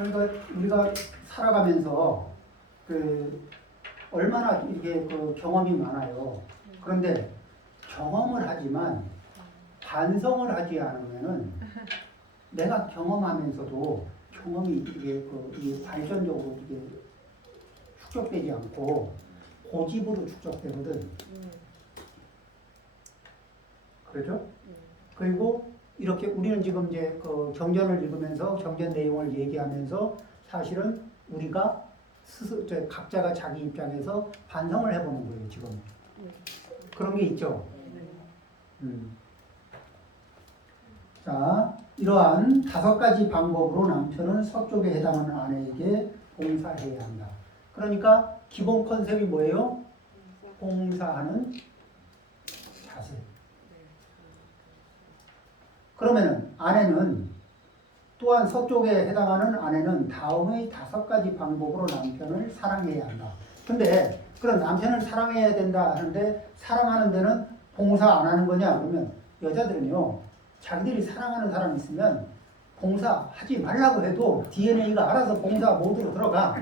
그러니까 우리가 살아가면서 얼마나 이게 경험이 많아요. 그런데 경험을 하지만 반성을 하지 않으면은 내가 경험하면서도 경험이 이게 발전적으로 이게 축적되지 않고 고집으로 축적되거든. 그렇죠? 그리고 이렇게 우리는 지금 이제 경전을 읽으면서 경전 내용을 얘기하면서 사실은 우리가 스스로 각자가 자기 입장에서 반성을 해보는 거예요, 지금. 그런 게 있죠. 자, 이러한 5가지 방법으로 남편은 서쪽에 해당하는 아내에게 봉사해야 한다. 그러니까 기본 컨셉이 뭐예요? 봉사하는 자세. 그러면은 아내는 또한 서쪽에 해당하는 아내는 다음의 5가지 방법으로 남편을 사랑해야 한다. 근데 그럼 남편을 사랑해야 된다 하는데 사랑하는 데는 봉사 안 하는 거냐? 그러면 여자들은요, 자기들이 사랑하는 사람 있으면 봉사하지 말라고 해도 DNA가 알아서 봉사 모드로 들어가.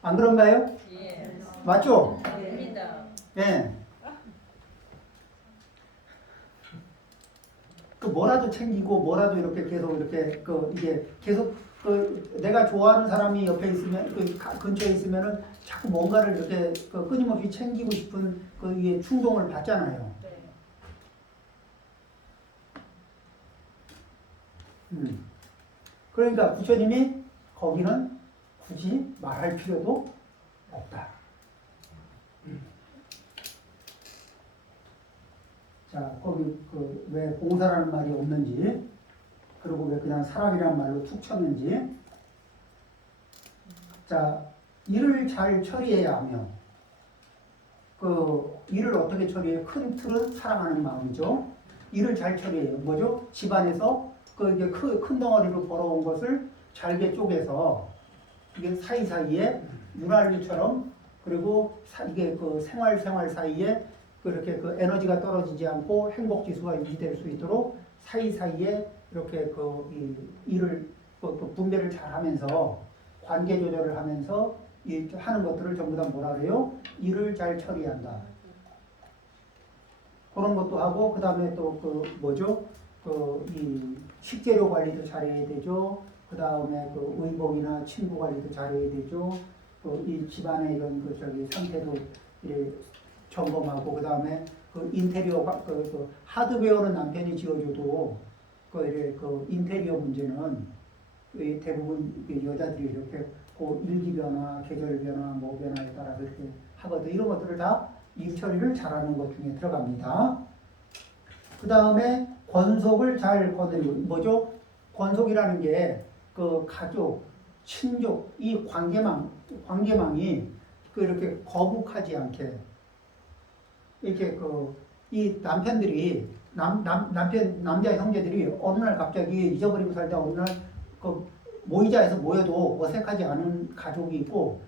안 그런가요? 예. 맞죠? 됩니다. 예. 뭐라도 챙기고 뭐라도 이렇게 계속 이렇게 이게 계속 내가 좋아하는 사람이 옆에 있으면 근처에 있으면은 자꾸 뭔가를 이렇게 끊임없이 챙기고 싶은 이게 충동을 받잖아요. 그러니까 부처님이 거기는 굳이 말할 필요도 없다. 자, 거기 왜 봉사라는 말이 없는지, 그리고 왜 그냥 사랑이라는 말로 툭 쳤는지. 자, 일을 잘 처리해야 하며, 일을 어떻게 처리해요? 큰 틀은 사랑하는 마음이죠. 일을 잘 처리해요. 뭐죠? 집안에서 이게 큰 덩어리로 벌어온 것을 잘게 쪼개서 이게 사이사이에 윤활유처럼, 그리고 이게 생활 사이에 그렇게 에너지가 떨어지지 않고 행복 지수가 유지될 수 있도록 사이사이에 이렇게 이 일을 분배를 잘 하면서 관계 조절을 하면서 하는 것들을 전부 다 뭐라 그래요? 일을 잘 처리한다. 그런 것도 하고, 그 다음에 또 뭐죠? 이 식재료 관리도 잘해야 되죠. 그 다음에 의복이나 침구 관리도 잘해야 되죠. 이 집안의 이런 상태도 점검하고, 그 다음에 인테리어가 하드웨어는 남편이 지어줘도 인테리어 문제는 대부분 여자들이 이렇게 일기 변화, 계절 변화, 뭐 변화에 따라서 이렇게 하거든. 이런 것들을 다 일 처리를 잘하는 것 중에 들어갑니다. 그 다음에 권속을 잘 거느리고, 뭐죠? 권속이라는 게 가족, 친족, 이 관계망이 이렇게 거북하지 않게 이렇게 이 남편들이 남자 형제들이 어느 날 갑자기 잊어버리고 살다 어느 날 모이자 해서 모여도 어색하지 않은 가족이 있고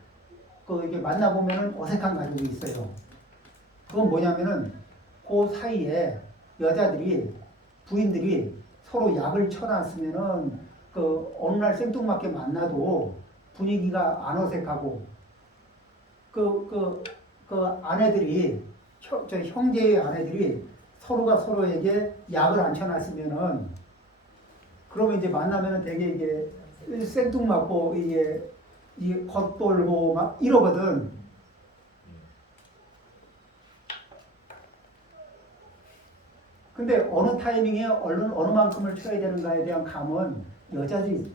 이게 만나 보면은 어색한 가족이 있어요. 그건 뭐냐면은 그 사이에 여자들이 부인들이 서로 약을 쳐놨으면은 어느 날 생뚱맞게 만나도 분위기가 안 어색하고 아내들이 형제의 아내들이 서로가 서로에게 약을 안 쳐놨으면은 그러면 이제 만나면은 되게 이게 생뚱맞고 이게 겉돌고 막 이러거든. 근데 어느 타이밍에 어느 만큼을 쳐야 되는가에 대한 감은 여자들이,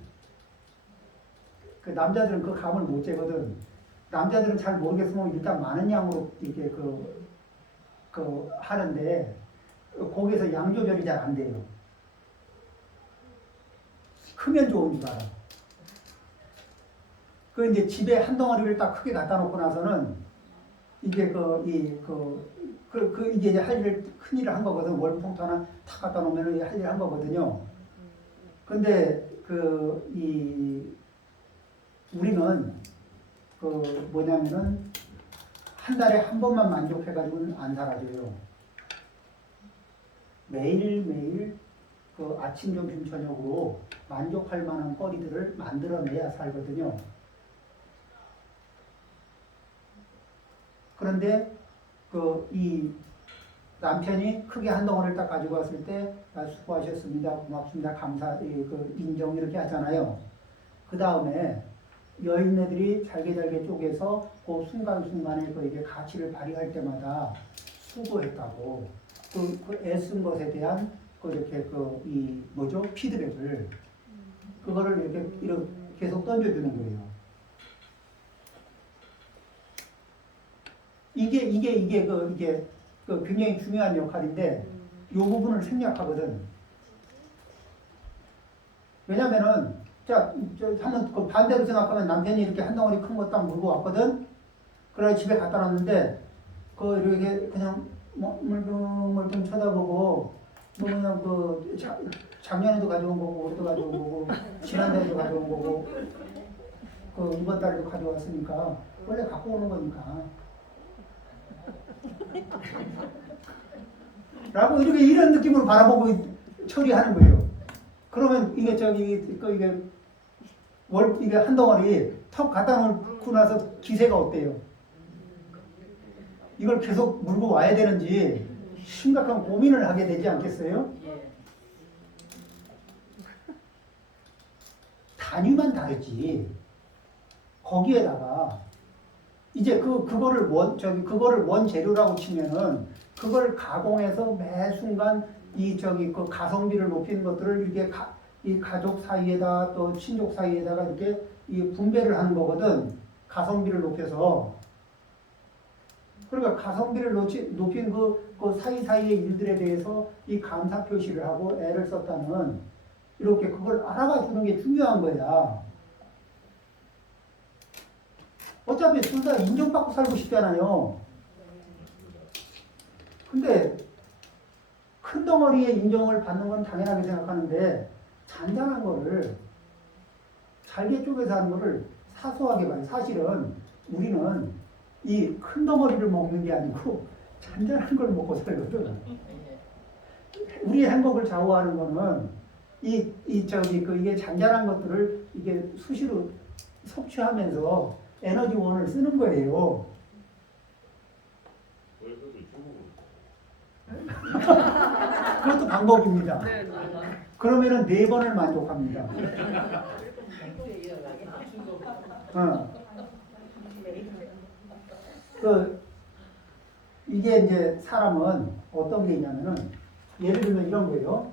남자들은 그 감을 못 재거든. 남자들은 잘 모르겠으면 일단 많은 양으로 이렇게 하는데 거기에서 양 조절이 잘 안 돼요. 크면 좋은 줄 알아. 이제 집에 한 덩어리를 딱 크게 갖다 놓고 나서는 이게 이게 이제 할 일을, 큰 일을 한 거거든. 월봉투 하나 탁 갖다 놓으면 할 일을 한 거거든요. 근데 우리는 뭐냐면은 한 달에 한 번만 만족해가지고는 안 살아줘요. 매일매일 그 아침, 점심, 저녁으로 만족할 만한 거리들을 만들어내야 살거든요. 그런데 이 남편이 크게 한 덩어리를 딱 가지고 왔을 때 수고하셨습니다, 고맙습니다, 감사, 인정 이렇게 하잖아요. 그 다음에 여인네들이 잘게 쪼개서 그 순간순간에 이게 가치를 발휘할 때마다 수고했다고 그 애쓴 것에 대한 이렇게 이 뭐죠 피드백을 그거를 이렇게 계속 던져주는 거예요. 이게 굉장히 중요한 역할인데 이 부분을 생략하거든. 왜냐면은 한번 반대로 생각하면 남편이 이렇게 한 덩어리 큰 거 딱 물고 왔거든. 그래 집에 갖다 놨는데 이렇게 그냥 멀뚱멀뚱 쳐다보고 그냥 작년에도 가져온 거고 올해도 가져온 거고 지난달에도 가져온 거고 이번 달에도 가져왔으니까 원래 갖고 오는 거니까 라고 이런 느낌으로 바라보고 처리하는 거예요. 그러면 이게 이게 한 덩어리 턱 갖다 놓고 나서 기세가 어때요? 이걸 계속 물고 와야 되는지 심각한 고민을 하게 되지 않겠어요? 단위만 다르지. 거기에다가 이제 그거를 원 재료라고 치면은 그걸 가공해서 매 순간 그 가성비를 높이는 것들을 이렇게 이 가족 사이에다 또 친족 사이에다가 이렇게 이 분배를 하는 거거든. 가성비를 높여서. 그러니까 가성비를 높인 그 사이사이의 일들에 대해서 이 감사 표시를 하고 애를 썼다는 이렇게 그걸 알아봐 주는 게 중요한 거야. 어차피 둘 다 인정받고 살고 싶잖아요. 근데 큰 덩어리의 인정을 받는 건 당연하게 생각하는데 잔잔한 거를 잘게 쪼개서 하는 거를 사소하게 봐요. 사실은 우리는 이 큰 덩어리를 먹는 게 아니고 잔잔한 걸 먹고 살거든. 우리의 행복을 좌우하는 거는 이게 잔잔한 것들을 이게 수시로 섭취하면서 에너지원을 쓰는 거예요. 그것도 방법입니다. 그러면은 4번을 만족합니다. 이게 이제 사람은 어떤 게 있냐면은 예를 들면 이런 거예요.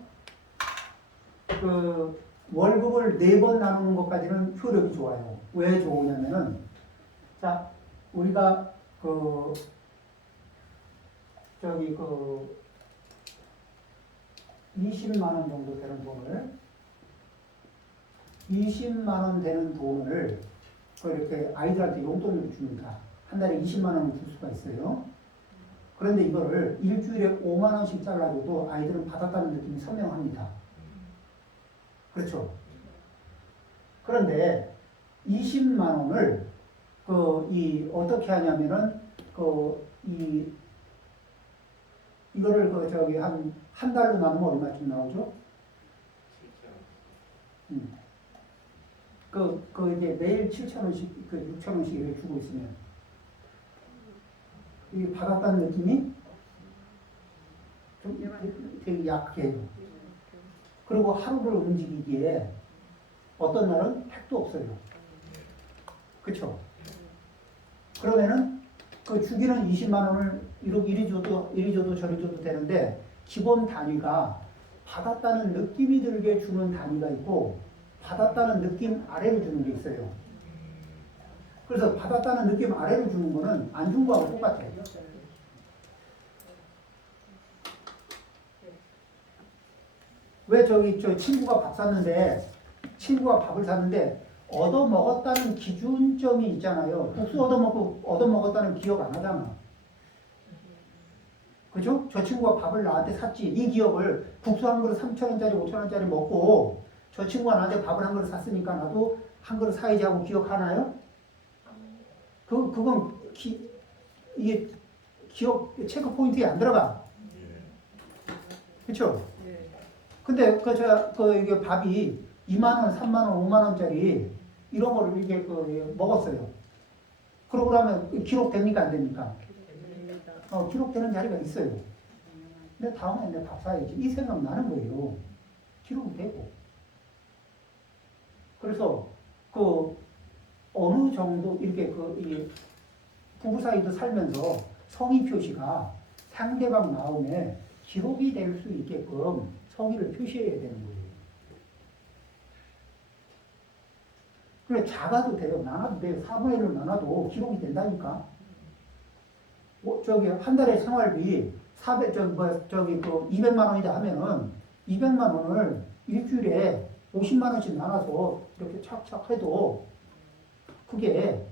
월급을 4번 나누는 것까지는 효력이 좋아요. 왜 좋으냐면은 자 우리가 20만 원 정도 되는 돈을 20만 원 되는 돈을 이렇게 아이들한테 용돈으로 줍니다. 한 달에 20만 원을 줄 수가 있어요. 그런데 이거를 일주일에 5만 원씩 잘라줘도 아이들은 받았다는 느낌이 선명합니다. 그렇죠? 그런데 20만 원을 어떻게 하냐면은 이거를 한 달로 나누면 얼마쯤 나오죠? 이제 매일 7,000원씩, 6,000원씩 이렇게 주고 있으면 이 받았다는 느낌이 좀 되게 약해요. 그리고 하루를 움직이기에 어떤 날은 택도 없어요. 그쵸? 그러면은 주기는 20만 원을 이리 줘도 저리 줘도 되는데 기본 단위가 받았다는 느낌이 들게 주는 단위가 있고 받았다는 느낌 아래로 주는 게 있어요. 그래서 받았다는 느낌 아래로 주는 거는 안 준 거하고 똑같아요. 왜 저 친구가 밥을 샀는데 얻어먹었다는 기준점이 있잖아요. 국수 얻어먹었다는 기억 안 하잖아. 그죠? 저 친구가 밥을 나한테 샀지. 이 기억을 국수 한 그릇 3,000원짜리, 5,000원짜리 먹고 저 친구가 나한테 밥을 한 그릇 샀으니까 나도 한 그릇 사야지 하고 기억하나요? 그건 이게 기억 체크 포인트에 안 들어가. 그렇죠? 네. 근데 이게 밥이 2만 원, 3만 원, 5만 원짜리 이런 거를 이게 먹었어요. 그러고 나면 기록됩니까 안 됩니까? 됩니다. 기록되는 자리가 있어요. 근데 다음에 내 밥 사야지 이 생각 나는 거예요. 기록이 되고. 그래서 어느 정도 이렇게 이 부부 사이도 살면서 성의 표시가 상대방 마음에 기록이 될 수 있게끔 성의를 표시해야 되는 거예요. 그래 작아도 돼요. 나눠도 돼요. 4분의 1을 나눠도 기록이 된다니까. 한 달에 생활비 200만 원이다 하면은 200만 원을 일주일에 50만 원씩 나눠서 이렇게 착착 해도 그게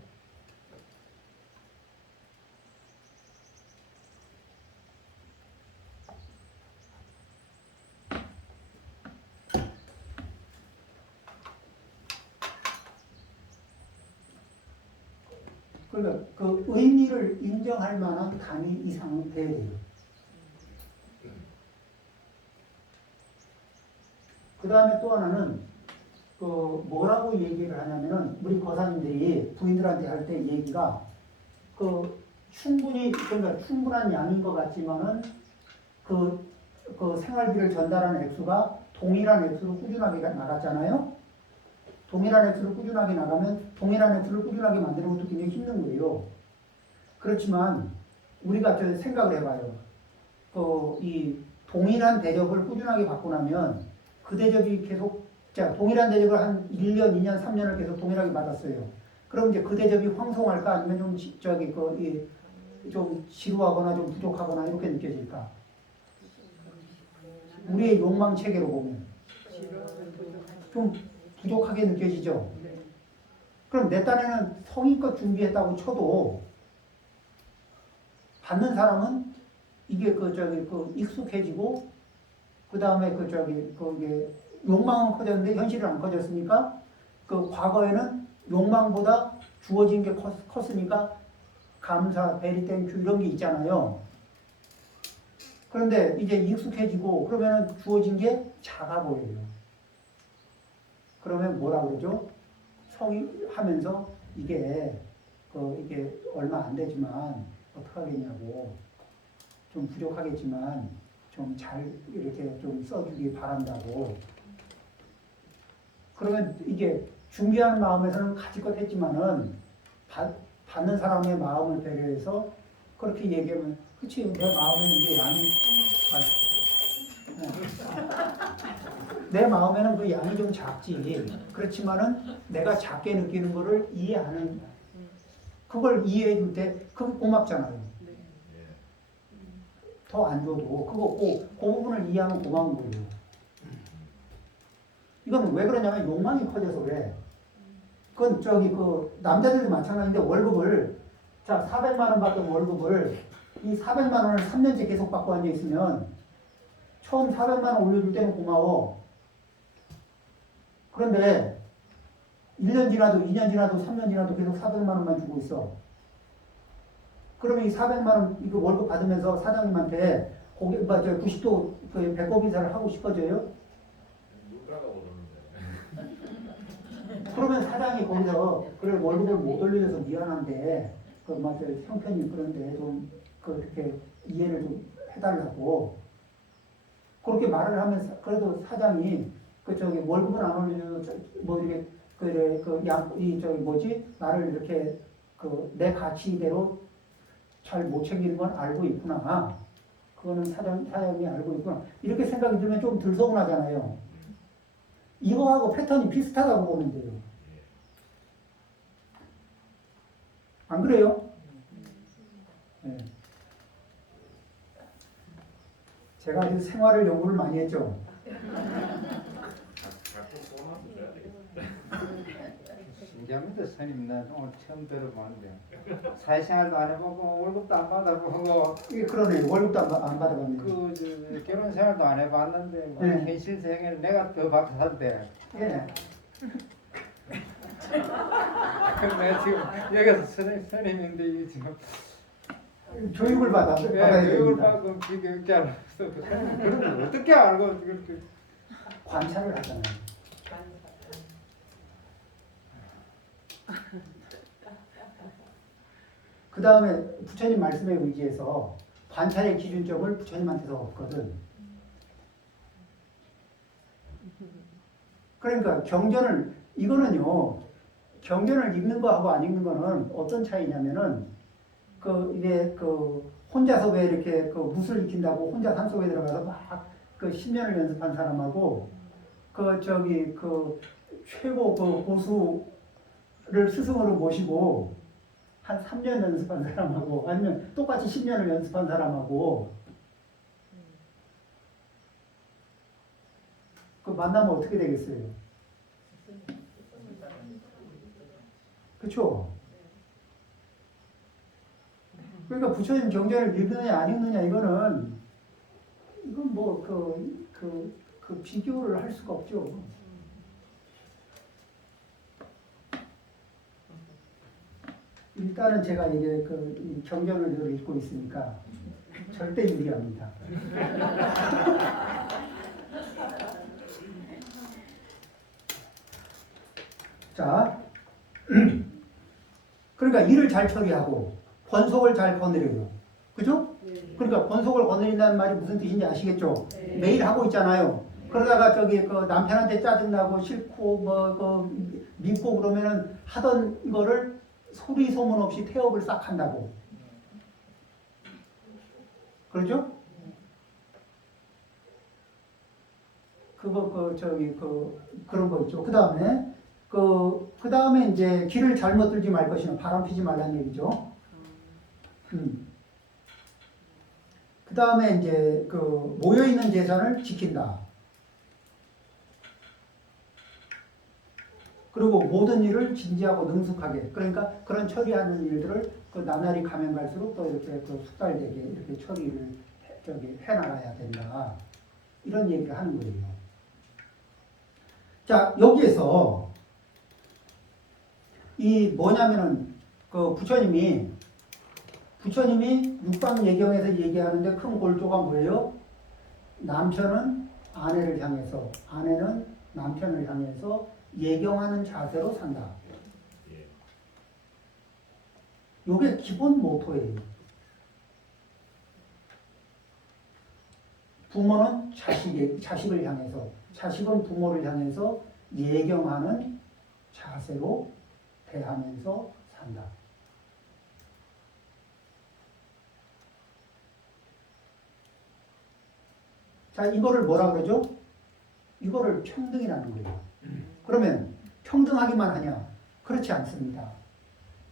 그러니까 그 의미를 인정할 만한 단위 이상은 돼야 돼요. 그 다음에 또 하나는 뭐라고 얘기를 하냐면은 우리 거사님들이 부인들한테 할 때 얘기가 충분히 그러니까 충분한 양인 것 같지만은 그 생활비를 전달하는 액수가 동일한 액수로 꾸준하게 나갔잖아요. 동일한 액수를 꾸준하게 나가면 동일한 액수를 꾸준하게 만드는 것도 굉장히 힘든 거예요. 그렇지만 우리가 생각을 해봐요. 이 동일한 대접을 꾸준하게 받고 나면 그 대접이 계속 동일한 대접을 한 1년, 2년, 3년을 계속 동일하게 받았어요. 그럼 이제 그 대접이 황송할까 아니면 좀 지루하거나 좀 부족하거나 이렇게 느껴질까? 우리의 욕망 체계로 보면 좀 부족하게 느껴지죠. 그럼 내 딴에는 성의껏 준비했다고 쳐도 받는 사람은 이게 익숙해지고 그 다음에 그게 욕망은 커졌는데 현실은 안 커졌으니까 과거에는 욕망보다 주어진 게 컸으니까 감사, 베리 땡큐 이런 게 있잖아요. 그런데 이제 익숙해지고 그러면 주어진 게 작아 보여요. 그러면 뭐라 그러죠? 성의하면서 이게 얼마 안 되지만 어떡하겠냐고 좀 부족하겠지만 좀 잘 이렇게 좀 써주기 바란다고. 그러면 이게 준비하는 마음에서는 가지껏 했지만은 받는 사람의 마음을 배려해서 그렇게 얘기하면 그치 내 마음에는 이게 양이 내 마음에는 그 양이 좀 작지. 그렇지만은 내가 작게 느끼는 거를 이해하는 그걸 이해해 줄 때 그게 고맙잖아요. 더 안 줘도 그 부분을 이해하면 고마운 거예요. 이건 왜 그러냐면 욕망이 커져서 그래. 그건 남자들도 마찬가지인데 월급을 400만 원 받던 월급을 이 400만 원을 3년째 계속 받고 앉아 있으면 처음 400만 원 올려줄 때는 고마워. 그런데 1년 지나도 2년 지나도 3년 지나도 계속 400만 원만 주고 있어. 그러면 이 400만 원 이거 월급 받으면서 사장님한테 90도 배꼽 인사를 하고 싶어져요? 그러면 사장이 거기서 그래 월급을 못 올려줘서 미안한데 형편이 그런데 좀 그렇게 이해를 좀 해달라고 그렇게 말을 하면서 그래도 사장이 월급은 안 올려줘서 나를 이렇게 내 가치대로 잘 못 챙기는 건 알고 있구나. 그거는 사장이 알고 있구나. 이렇게 생각이 들면 좀 덜 서운하잖아요. 이거하고 패턴이 비슷하다고 보면 돼요. 안 그래요? 네. 제가 아주 생활을 연구를 많이 했죠. 신기합니다. 스님 나 오늘 처음 들어보는데 사회생활도 안 해보고 월급도 안 받아보고 그러네요. 월급도 안 받아봤네요. 결혼 생활도 안 해봤는데 네. 현실 생활 내가 더 박사인데 예. 그럼 내가 지금 여기서 스님인데 지금 교육을 받아야 교육을 됩니다. 받고 비교육자 알아서 그러면 어떻게 알고 그렇게 관찰을 하잖아요. 그 다음에 부처님 말씀에 의지해서 관찰의 기준점을 부처님한테서 얻거든. 그러니까 경전을 이거는요. 경전을 읽는 거하고 안 읽는 거는 어떤 차이냐면은 이게 혼자서 왜 이렇게 무술 익힌다고 혼자 산속에 들어가서 막 신년을 연습한 사람하고 최고 고수를 스승으로 모시고 한 3년 연습한 사람하고 아니면 똑같이 10년을 연습한 사람하고 만나면 어떻게 되겠어요? 그렇죠? 그러니까 부처님 경전을 읽느냐 안 읽느냐 이건 뭐 비교를 할 수가 없죠. 일단은 제가 이게 이 경전을 늘 읽고 있으니까 절대 유리합니다. 자, 그러니까 일을 잘 처리하고 권속을 잘 거느려요. 그죠? 그러니까 권속을 거느린다는 말이 무슨 뜻인지 아시겠죠? 매일 하고 있잖아요. 그러다가 남편한테 짜증나고 싫고 밉고 그러면은 하던 거를 소리 소문 없이 태업을 싹 한다고. 그렇죠? 그런 거 있죠. 그 다음에 이제 길을 잘못 들지 말 것이나 바람 피지 말라는 얘기죠. 그 다음에 이제 모여있는 재산을 지킨다. 그리고 모든 일을 진지하고 능숙하게. 그러니까 그런 처리하는 일들을 나날이 가면 갈수록 또 이렇게 숙달되게 이렇게 처리를 해나가야 된다. 이런 얘기를 하는 거예요. 자, 여기에서 뭐냐면은 부처님이 육방예경에서 얘기하는데 큰 골조가 뭐예요? 남편은 아내를 향해서, 아내는 남편을 향해서 예경하는 자세로 산다. 이게 기본 모토예요. 부모는 자식을 향해서, 자식은 부모를 향해서 예경하는 자세로 대하면서 산다. 자, 이거를 뭐라 그러죠? 이거를 평등이라는 거예요. 그러면 평등하기만 하냐? 그렇지 않습니다.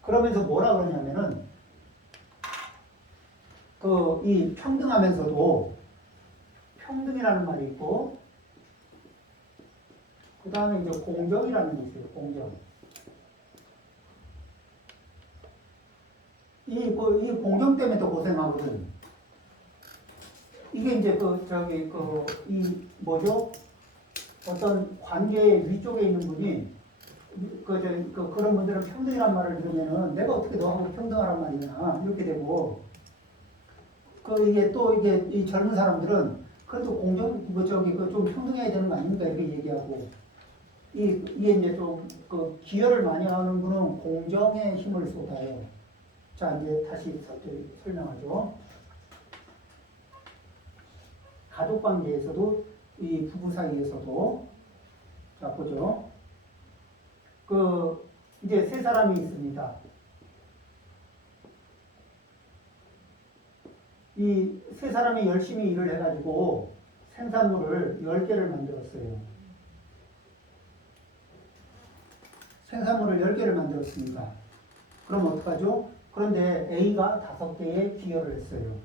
그러면서 뭐라 그러냐면은 이 평등하면서도 평등이라는 말이 있고 그 다음에 이제 공정이라는 게 있어요. 공정. 이 공정 때문에 더 고생하거든. 이게 이제 뭐죠? 어떤 관계의 위쪽에 있는 분이 그런 분들은 평등이란 말을 들으면은 내가 어떻게 너하고 평등하란 말이냐 이렇게 되고 이게 이 젊은 사람들은 그래도 공정 좀 평등해야 되는 거 아닙니까 이렇게 얘기하고 이게 이제 좀 기여를 많이 하는 분은 공정에 힘을 쏟아요. 자, 이제 다시 설명하죠. 가족 관계에서도 이 부부 사이에서도 자 보죠. 이제 세 사람이 있습니다. 이 세 사람이 열심히 일을 해가지고 생산물을 10개를 만들었어요. 생산물을 10개를 만들었습니다. 그럼 어떡하죠? 그런데 A가 5개에 기여를 했어요.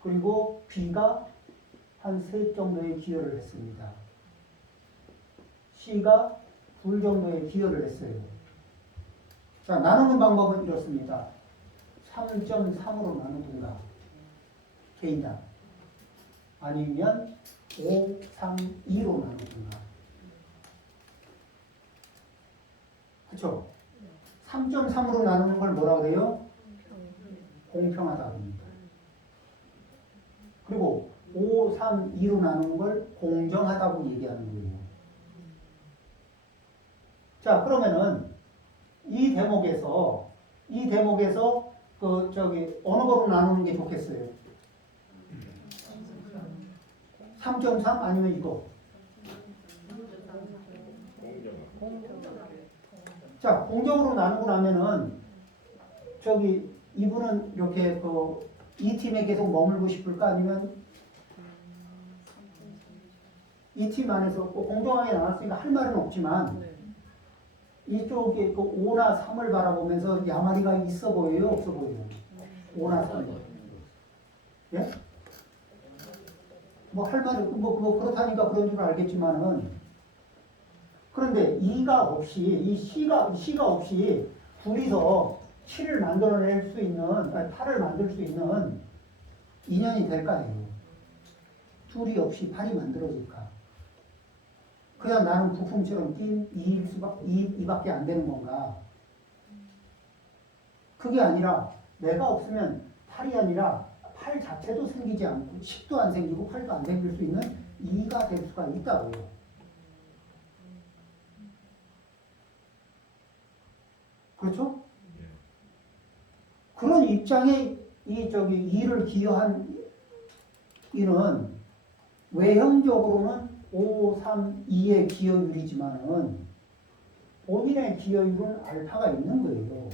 그리고 B가 한 3 정도의 기여를 했습니다. C가 2 정도의 기여를 했어요. 자, 나누는 방법은 이렇습니다. 3.3으로 나누든가 개인당 아니면 5, 3, 2로 나누든가 그렇죠? 3.3으로 나누는 걸 뭐라 그래요? 공평하다고 합니다. 그리고 5, 3, 2로 나누는 걸 공정하다고 얘기하는 거예요. 자, 그러면은 이 대목에서 어느 거로 나누는 게 좋겠어요? 3.3 아니면 이거? 자, 공정으로 나누고 나면은 이분은 이렇게 이 팀에 계속 머물고 싶을까? 아니면 이 팀 안에서 공정하게 나눴으니까 할 말은 없지만 이쪽에 5나 3을 바라보면서 야마리가 있어 보여요? 없어 보여요? 5나 3. 예? 뭐 할 말이 그렇다니까 그런 줄 알겠지만은 그런데 이가 없이 이 C가 없이 둘이서 7을 만들어낼 수 있는 8을 만들 수 있는 인연이 될까요? 둘이 없이 8이 만들어질까? 그냥 나는 부품처럼 낀 2밖에 안 되는 건가? 그게 아니라 내가 없으면 8이 아니라 8 자체도 생기지 않고 10도 안 생기고 8도 안 생길 수 있는 2가 될 수가 있다고요. 그렇죠? 그런 입장에 이를 기여한 이는 외형적으로는 5, 3, 2의 기여율이지만은 본인의 기여율은 알파가 있는 거예요.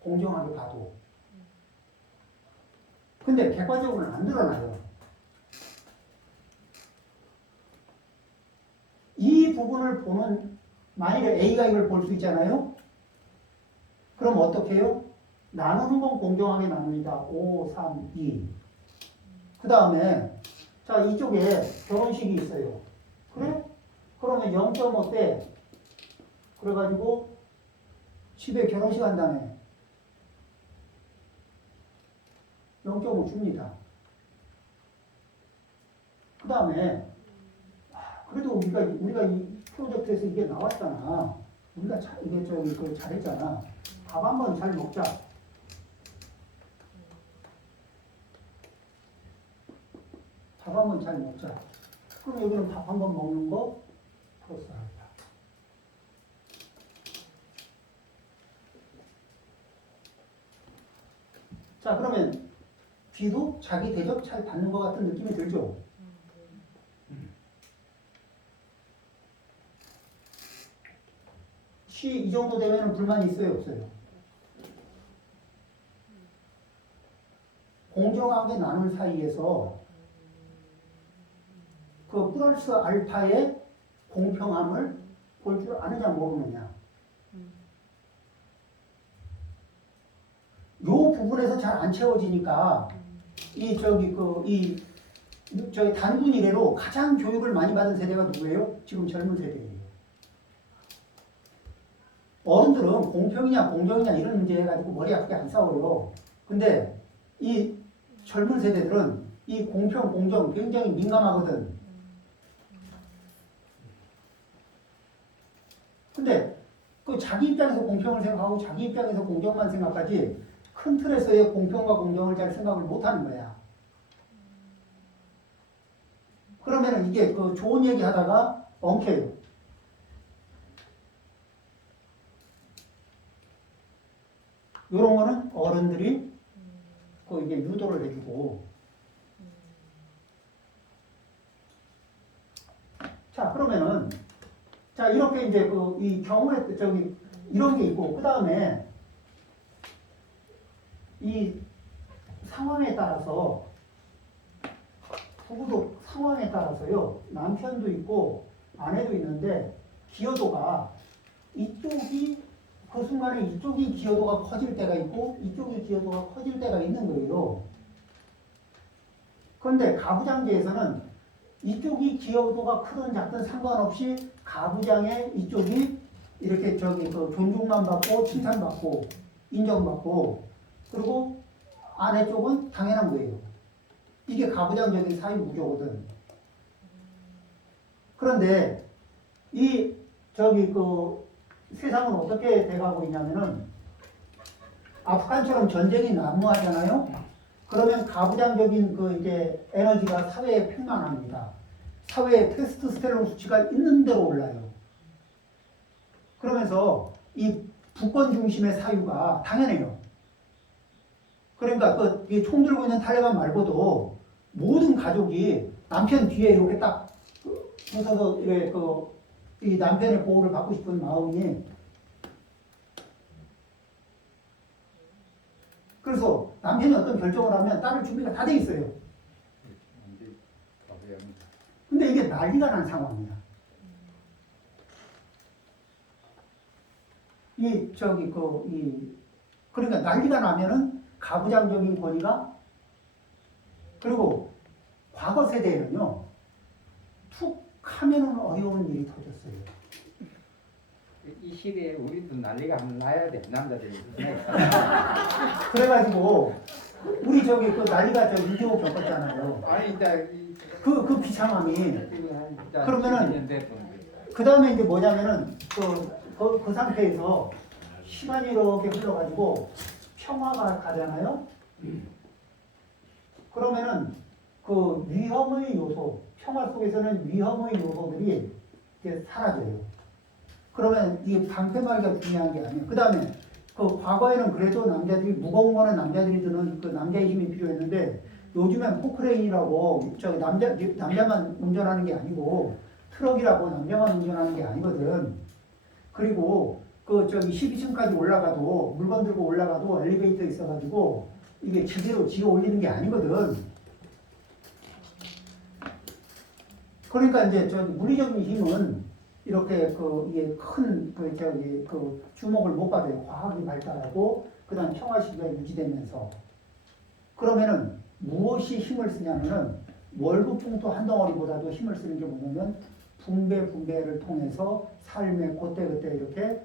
공정하게 봐도. 근데 객관적으로는 안 드러나요. 이 부분을 보는 만일에 A가 이걸 볼 수 있잖아요. 그럼 어떻게 해요? 나누는 건 공정하게 나눕니다. 5, 3, 2. 그 다음에 자 이쪽에 결혼식이 있어요. 그래? 그러면 0.5대 그래가지고 집에 결혼식 한다음에 0.5 줍니다. 그 다음에 그래도 우리가 이 프로젝트에서 이게 나왔잖아. 우리가 이게 잘했잖아. 밥 한번 잘 먹자. 밥 한번 잘 먹자. 그럼 여기는 밥 한번 먹는 거 플러스 알파. 자, 그러면 B도 자기 대접 잘 받는 것 같은 느낌이 들죠? C 이 정도 되면 불만이 있어요, 없어요? 공정하게 나눌 사이에서 그 플러스 알파의 공평함을 볼 줄 아느냐 모르느냐. 요 부분에서 잘 안 채워지니까 저희 단군 이래로 가장 교육을 많이 받은 세대가 누구예요? 지금 젊은 세대예요. 어른들은 공평이냐 공정이냐 이런 문제 해가지고 머리 아프게 안 싸워요. 근데 이 젊은 세대들은 이 공평 공정 굉장히 민감하거든. 근데 그 자기 입장에서 공평을 생각하고 자기 입장에서 공정만 생각하지 큰 틀에서의 공평과 공정을 잘 생각을 못하는 거야. 그러면 이게 좋은 얘기 하다가 엉켜요. 이런 거는 어른들이 이게 유도를 해주고. 자, 그러면은 자 이렇게 이제 이 경우에 이런 게 있고 그 다음에 이 상황에 따라서 부부도 상황에 따라서요 남편도 있고 아내도 있는데 기여도가 이쪽이 그 순간에 이쪽이 기여도가 커질 때가 있고 이쪽이 기여도가 커질 때가 있는 거예요. 그런데 가부장제에서는 이쪽이 기여도가 크든 작든 상관없이 가부장의 이쪽이 이렇게 존중만 받고 칭찬받고 인정받고 그리고 아내 쪽은 당연한 거예요. 이게 가부장적인 사회 구조거든. 그런데 세상은 어떻게 돼가고 있냐면은 아프간처럼 전쟁이 난무하잖아요. 그러면 가부장적인 그 이제 에너지가 사회에 팽만합니다. 사회에 테스토스테론 수치가 있는 대로 올라요. 그러면서 이 부권 중심의 사유가 당연해요. 그러니까 총 들고 있는 탈레반 말고도 모든 가족이 남편 뒤에 이렇게 딱 서서 이 남편의 보호를 받고 싶은 마음이, 그래서 남편이 어떤 결정을 하면 따를 준비가 다 돼 있어요. 근데 이게 난리가 난 상황이야. 그러니까 난리가 나면은 가부장적인 권위가, 그리고 과거 세대에는요, 툭 하면은 어려운 일이 터졌어요. 이 시대에 우리도 난리가 한번 나야 돼, 남자들이. 그래가지고 우리 난리가 6.25 겪었잖아요. 아니 이제 그 비참함이. 그러면은 그 다음에 이제 뭐냐면은 그 상태에서 시간이 이렇게 흘러가지고 평화가 가잖아요. 그러면은 그 위험의 요소, 평화 속에서는 위험의 요소들이 이제 사라져요. 그러면 이 방패막이가 중요한 게 아니에요. 그 다음에 그 과거에는 그래도 남자들이, 무거운 거는 남자들이 드는 그 남자의 힘이 필요했는데, 요즘엔 포크레인이라고 남자만 운전하는 게 아니고 트럭이라고 남자만 운전하는 게 아니거든. 그리고 12층까지 올라가도, 물건 들고 올라가도 엘리베이터 있어가지고 이게 지대로 지어 올리는 게 아니거든. 그러니까 이제 물리적인 힘은 이렇게 이게 큰 주목을 못 받아요. 과학이 발달하고 그다음 평화 시기가 유지되면서. 그러면은 무엇이 힘을 쓰냐면은 월급봉투 한 덩어리보다도 힘을 쓰는 게 뭐냐면 분배를 통해서 삶의 그때 이렇게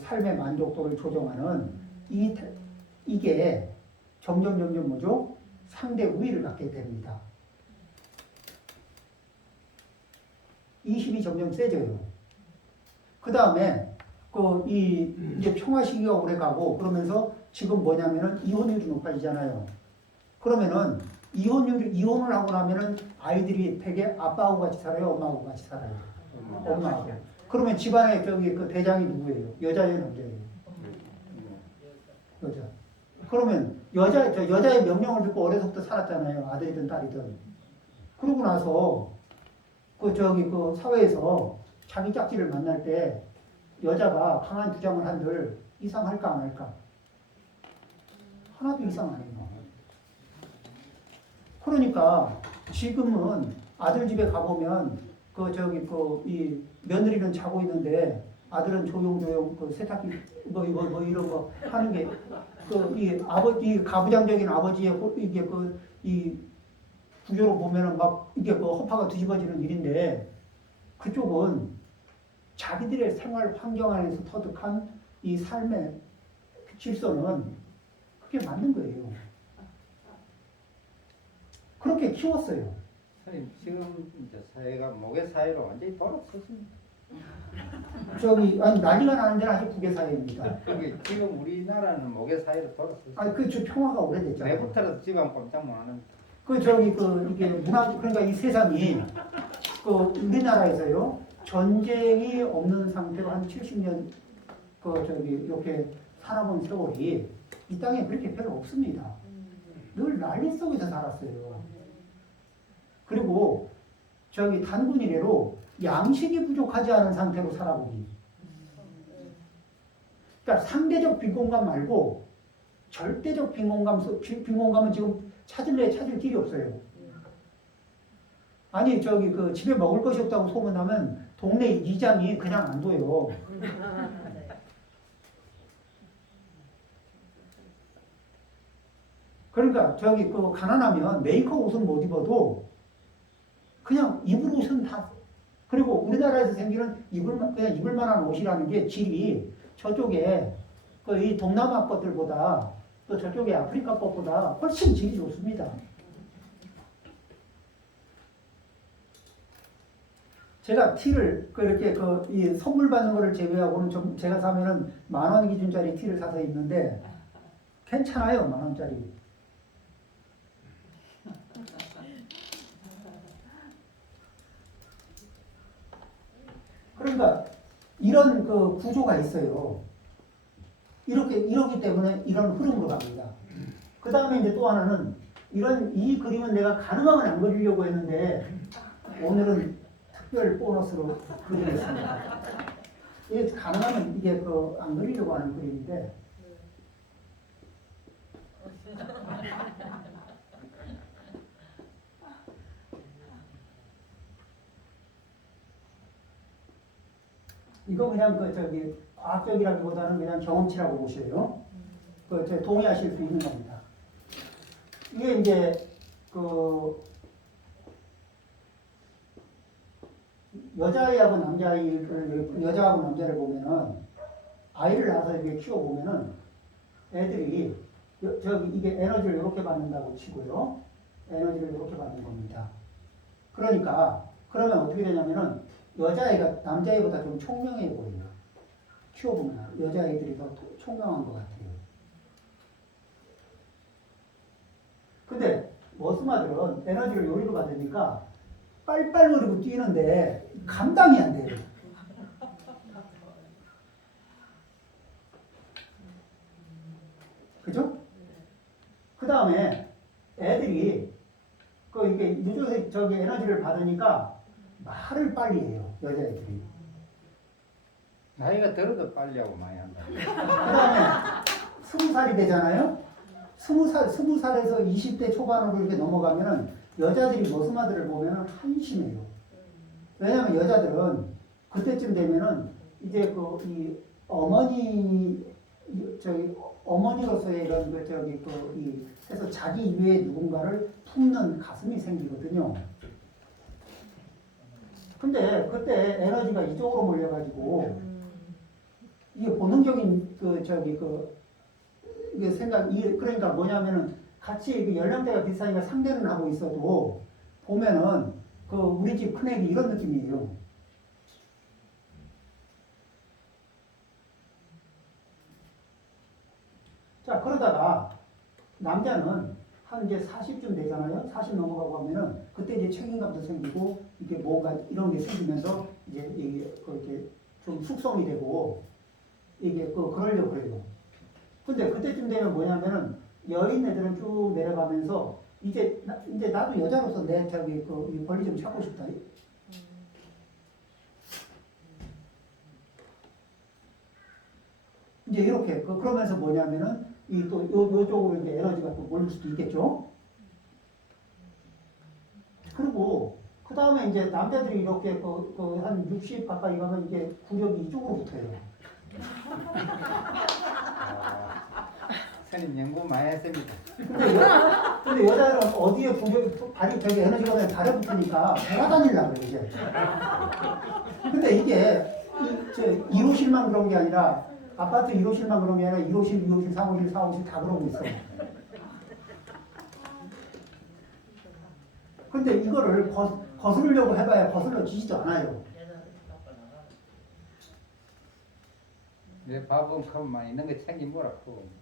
삶의 만족도를 조정하는 이게 점점 뭐죠? 상대 우위를 갖게 됩니다. 이 힘이 점점 세져요. 그 다음에 이제 평화 시기가 오래 가고, 그러면서 지금 뭐냐면은 이혼율이 높아지잖아요. 그러면은 이혼을 하고 나면은 아이들이 되게 아빠하고 같이 살아요, 엄마하고 같이 살아요. 엄마하고. 그러면 집안에 그 대장이 누구예요? 여자예요, 남자예요? 여자. 그러면 여자의 명령을 듣고 어려서부터 살았잖아요. 아들이든 딸이든. 그러고 나서 그 사회에서 자기 짝지를 만날 때 여자가 강한 주장을 한들 이상할까 안 할까? 하나도 이상 안 해요. 그러니까 지금은 아들 집에 가보면 이 며느리는 자고 있는데 아들은 조용조용 세탁기 이런 거 하는 게 이 가부장적인 아버지의 이게 이 구조로 보면은 막 이게 허파가 뒤집어지는 일인데, 그쪽은 자기들의 생활 환경 안에서 터득한 이 삶의 질서는 그게 맞는 거예요. 그렇게 키웠어요. 선생님, 지금 이제 사회가 목의 사회로 완전히 돌아섰습니다. 아니 난리가 나는 데는 아직 국외 사회입니다. 지금 우리나라는 목의 사회로 돌아섰습니다. 아니 평화가 오래됐잖아요. 내부터라도 지금 꼼짝 못 하는. 이게 그러니까 이 세상이 우리나라에서요, 전쟁이 없는 상태로 한 70년 이렇게 살아본 세월이 이 땅에 그렇게 별로 없습니다. 늘 난리 속에서 살았어요. 그리고 단군 이래로 양식이 부족하지 않은 상태로 살아보기. 그러니까 상대적 빈곤감 말고 절대적 빈곤감은 지금 찾을 길이 없어요. 아니 집에 먹을 것이 없다고 소문나면 동네 이장이 그냥 안 둬요. 그러니까 가난하면 메이커 옷은 못 입어도 그냥 입을 옷은 다, 그리고 우리나라에서 생기는 그냥 입을 만한 옷이라는 게 질이 저쪽에 이 동남아 것들보다, 또 저쪽에 아프리카 것보다 훨씬 질이 좋습니다. 제가 티를 그렇게 이 선물 받는 거를 제외하고는 좀 제가 사면은 10,000원 기준짜리 티를 사서 입는데 괜찮아요, 10,000원짜리. 그러니까 이런 그 구조가 있어요. 이러기 때문에 이런 흐름으로 갑니다. 그 다음에 이제 또 하나는 이 그림은 내가 가능하면 안 그리려고 했는데 오늘은 특별 보너스로 그리겠습니다. 이게 가능하면 이게 안 그리려고 하는 그림인데 이거 그냥 과학적이라기보다는 그냥 경험치라고 보셔요. 동의하실 수 있는 겁니다. 이게 이제 여자아이하고 여자하고 남자를 보면은 아이를 낳아서 이렇게 키워 보면은 애들이 이게 에너지를 이렇게 받는다고 치고요. 에너지를 이렇게 받는 겁니다. 그러면 어떻게 되냐면은 여자아이가 남자아이보다 좀 총명해 보여요. 키워보면 여자아이들이 더 총명한 것 같아요. 근데 머스마들은 에너지를 요리로 받으니까 빨빨거리고 뛰는데 감당이 안 돼요. 그죠? 그 다음에 애들이 이게 유전적 저기 에너지를 받으니까 말을 빨리 해요. 여자애들이. 나이가 들어도 빨리 하고 많이 한다. 그 다음에 20살이 되잖아요. 20살에서 20대 초반으로 이렇게 넘어가면은 여자들이 머스마들을 보면은 한심해요. 왜냐면 여자들은 그때쯤 되면은 이제 이 어머니로서의 이런 해서 자기 이외에 누군가를 품는 가슴이 생기거든요. 근데 그때 에너지가 이쪽으로 몰려가지고 이게 본능적인 이게 그러니까 뭐냐면은 같이 연령대가 비슷하니까 상대는 하고 있어도 보면은 우리 집 큰애기 이런 느낌이에요. 자, 그러다가 남자는 한 이제 40쯤 되잖아요. 40 넘어가고 하면은 그때 이제 책임감도 생기고 이게 뭔가 이런 게 생기면서 이제 이게 좀 숙성이 되고 이게 그러려고 그래요. 근데 그때쯤 되면 뭐냐면은 여인 애들은 쭉 내려가면서 이제 나도 여자로서 내 이 권리 좀 찾고 싶다. 이제 이렇게 그러면서 뭐냐면은 요쪽으로 이제 에너지가 또 몰릴 수도 있겠죠. 그리고 그 다음에 이제 남자들이 이렇게 한 60 가까이 가면 이제 구력이 이쪽으로 붙어요. 선생님 연구 많이 했습니다. 근데 여자들은 어디에 발이 에너지가 그냥 발에 붙으니까 돌아다니려고 그래요, 이제. 근데 이게 1호실만 그런 게 아니라 아파트 1호실만 그런 게 아니라 1호실, 2호실, 3호실, 4호실 다 그러고 있어. 근데 이거를 거스르려고 해봐야 거슬러지지도 않아요. 내 밥은 컵만 있는 거 챙김보라고.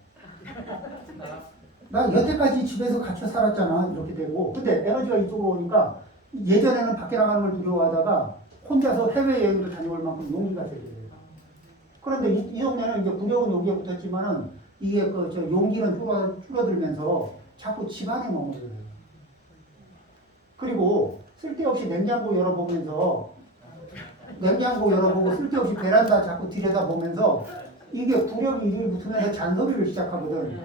나 여태까지 집에서 갇혀 살았잖아. 이렇게 되고. 근데 에너지가 이쪽으로 오니까 예전에는 밖에 나가는 걸 두려워하다가 혼자서 해외여행도 다녀올 만큼 용기가 생겨요. 그런데 이 동네는 이제 구력은 여기에 붙었지만은 이게 용기는 줄어들면서 자꾸 집안에 머물러요. 그리고 쓸데없이 냉장고 열어보고 쓸데없이 베란다 자꾸 들여다보면서 이게 구력이 이리 붙으면서 잔소리를 시작하거든.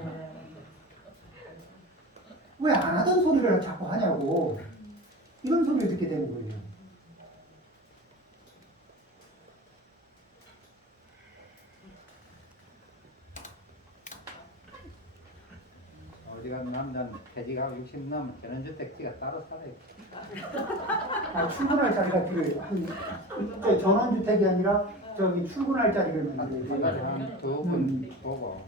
왜 안 하던 소리를 자꾸 하냐고. 이런 소리를 듣게 되는 거예요. 어디가 남자는 퇴직하고 60 넘으면 전원주택지가 따로 살아요. 출근할 자리가 필요해요. 전원주택이 아니라 출근할 자리를 만들어야 한두 분 보고.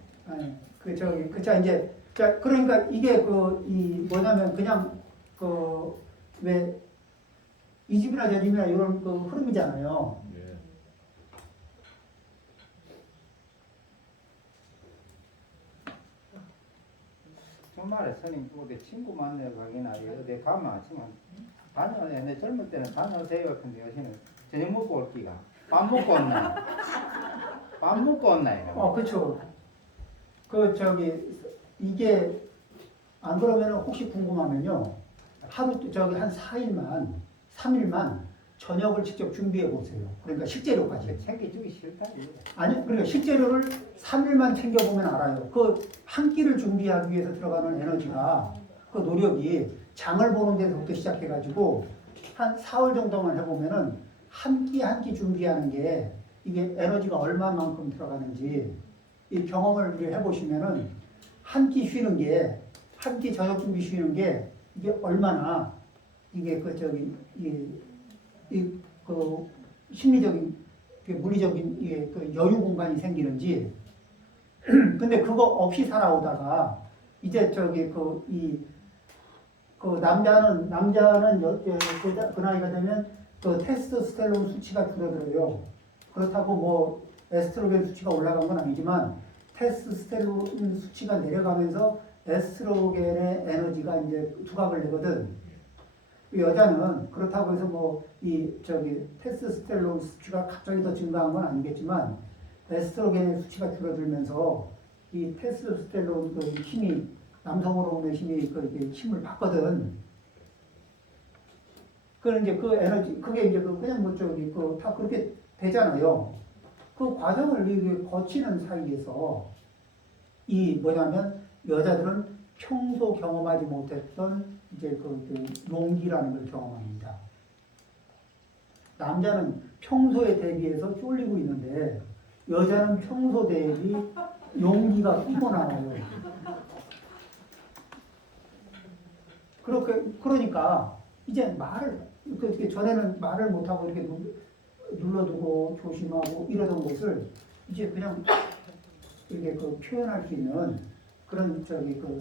그러니까 이게 뭐냐면 그냥 왜 이 집이나 저 집이나 이런 그 흐름이잖아요. 예. 정말에 스님 어디 친구 만나러 가기나 어디 가면 아침에 다녀오세요. 내 젊을 때는 다녀오세요. 근데 요새는 저녁 먹고 올 기가 밥 먹고 온나 밥 먹고 온나 이거. 그렇죠. 이게 안 그러면 혹시 궁금하면요. 하루 저기 한 4일만 3일만 저녁을 직접 준비해 보세요. 그러니까 식재료까지. 챙겨주기 싫다 이거. 아니, 그러니까 식재료를 3일만 챙겨보면 알아요. 그 한 끼를 준비하기 위해서 들어가는 에너지가, 그 노력이 장을 보는 데서부터 시작해가지고 한 4월 정도만 해보면은 한 끼 한 끼 준비하는 게 이게 에너지가 얼마만큼 들어가는지 이 경험을 해보시면은 한 끼 쉬는 게, 한 끼 저녁 준비 쉬는 게 이게 얼마나 이게 그 심리적인, 물리적인 이게 그 여유 공간이 생기는지. 근데 그거 없이 살아오다가 이제 남자는 그 나이가 되면 그 테스토스테론 수치가 줄어들어요. 그렇다고 뭐 에스트로겐 수치가 올라간 건 아니지만 테스토스테론 수치가 내려가면서 에스트로겐의 에너지가 이제 두각을 내거든. 여자는 그렇다고 해서 뭐 테스토스테론 수치가 갑자기 더 증가한 건 아니겠지만 에스트로겐의 수치가 줄어들면서 이 테스토스테론 그 힘이, 남성 호르몬의 힘이 이렇게 힘을 받거든. 그런 이제 그 에너지, 그게 이제 그냥 다 그렇게 되잖아요. 그 과정을 이게 거치는 사이에서 이 뭐냐면 여자들은 평소 경험하지 못했던 이제 용기라는 걸 경험합니다. 남자는 평소에 대비해서 쫄리고 있는데 여자는 평소 대비 용기가 뿜어나와요. 그러니까 이제 전에는 말을 못하고 이렇게 눌러두고 조심하고 이러던 것을 이제 그냥 이렇게 표현할 수 있는 그런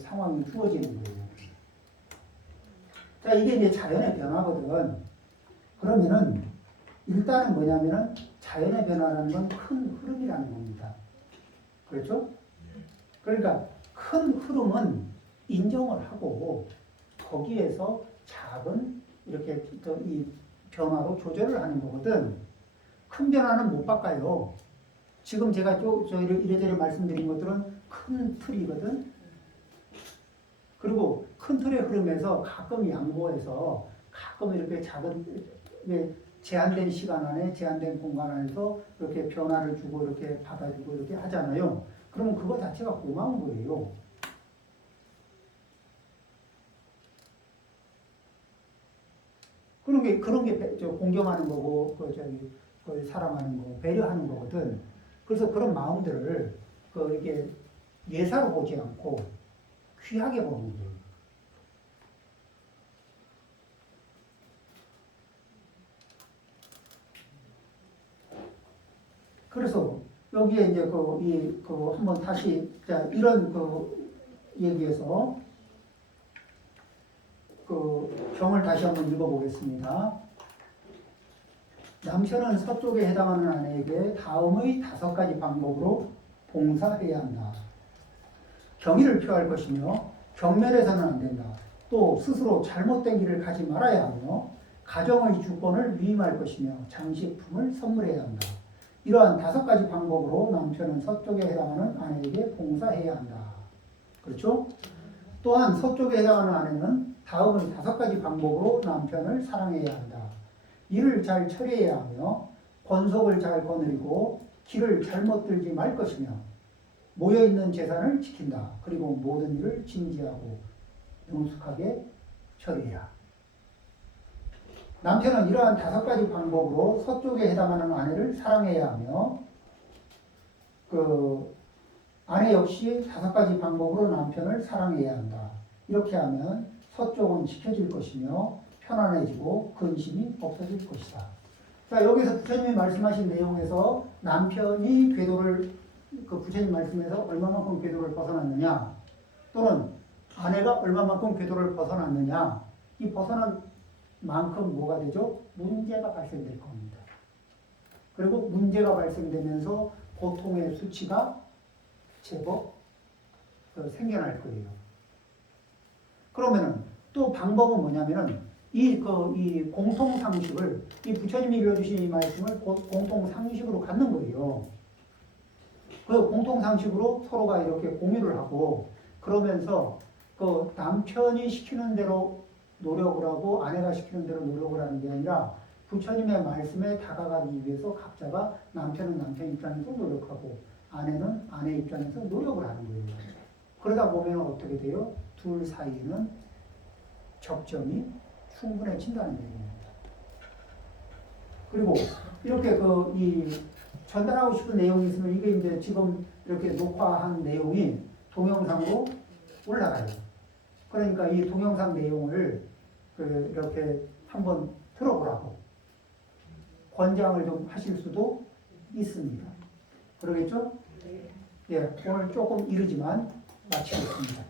상황이 주어지는 거예요. 자, 이게 이제 자연의 변화거든. 그러면은 일단은 뭐냐면은 자연의 변화라는 건 큰 흐름이라는 겁니다. 그렇죠? 그러니까 큰 흐름은 인정을 하고 거기에서 작은 이렇게 이 변화로 조절을 하는 거거든. 큰 변화는 못 바꿔요. 지금 제가 이래저래 말씀드린 것들은 큰 틀이거든. 그리고 큰 틀의 흐름에서 가끔 양보해서 가끔 이렇게 작은 제한된 시간 안에 제한된 공간 안에서 이렇게 변화를 주고 이렇게 받아주고 이렇게 하잖아요. 그러면 그거 자체가 고마운 거예요. 그런 게 공경하는 거고 사랑하는 거, 배려하는 거거든. 그래서 그런 마음들을 이렇게 예사로 보지 않고 귀하게 보는 거예요. 그래서 여기에 이제 한번 다시 이런 얘기에서 경을 다시 한번 읽어보겠습니다. 남편은 서쪽에 해당하는 아내에게 다음의 5가지 방법으로 봉사해야 한다. 경의를 표할 것이며 경멸해서는 안 된다. 또 스스로 잘못된 길을 가지 말아야 하며 가정의 주권을 위임할 것이며 장식품을 선물해야 한다. 이러한 5가지 방법으로 남편은 서쪽에 해당하는 아내에게 봉사해야 한다. 그렇죠? 또한 서쪽에 해당하는 아내는 다음의 5가지 방법으로 남편을 사랑해야 한다. 일을 잘 처리해야 하며 권속을 잘 거느리고 길을 잘못 들지 말 것이며 모여있는 재산을 지킨다. 그리고 모든 일을 진지하고 능숙하게 처리해야. 남편은 이러한 5가지 방법으로 서쪽에 해당하는 아내를 사랑해야 하며 아내 역시 5가지 방법으로 남편을 사랑해야 한다. 이렇게 하면 서쪽은 지켜질 것이며 편안해지고 근심이 없어질 것이다. 자, 여기서 부처님이 말씀하신 내용에서 남편이 궤도를 부처님 말씀에서 얼마만큼 궤도를 벗어났느냐, 또는 아내가 얼마만큼 궤도를 벗어났느냐, 이 벗어난 만큼 뭐가 되죠? 문제가 발생될 겁니다. 그리고 문제가 발생되면서 고통의 수치가 제법 생겨날 거예요. 그러면은 또 방법은 뭐냐면은 이 공통 상식을 이 부처님이 일러주신 이 말씀을 공통 상식으로 갖는 거예요. 그 공통 상식으로 서로가 이렇게 공유를 하고 그러면서 그 남편이 시키는 대로 노력을 하고 아내가 시키는 대로 노력을 하는 게 아니라 부처님의 말씀에 다가가기 위해서 각자가 남편은 남편 입장에서 노력하고 아내는 아내 입장에서 노력을 하는 거예요. 그러다 보면 어떻게 돼요? 둘 사이에는 접점이 충분해진다는 얘기입니다. 그리고 이렇게 이 전달하고 싶은 내용이 있으면 이게 이제 지금 이렇게 녹화한 내용이 동영상으로 올라가요. 그러니까 이 동영상 내용을 이렇게 한번 들어보라고 권장을 좀 하실 수도 있습니다. 그러겠죠? 예, 오늘 조금 이르지만 마치겠습니다.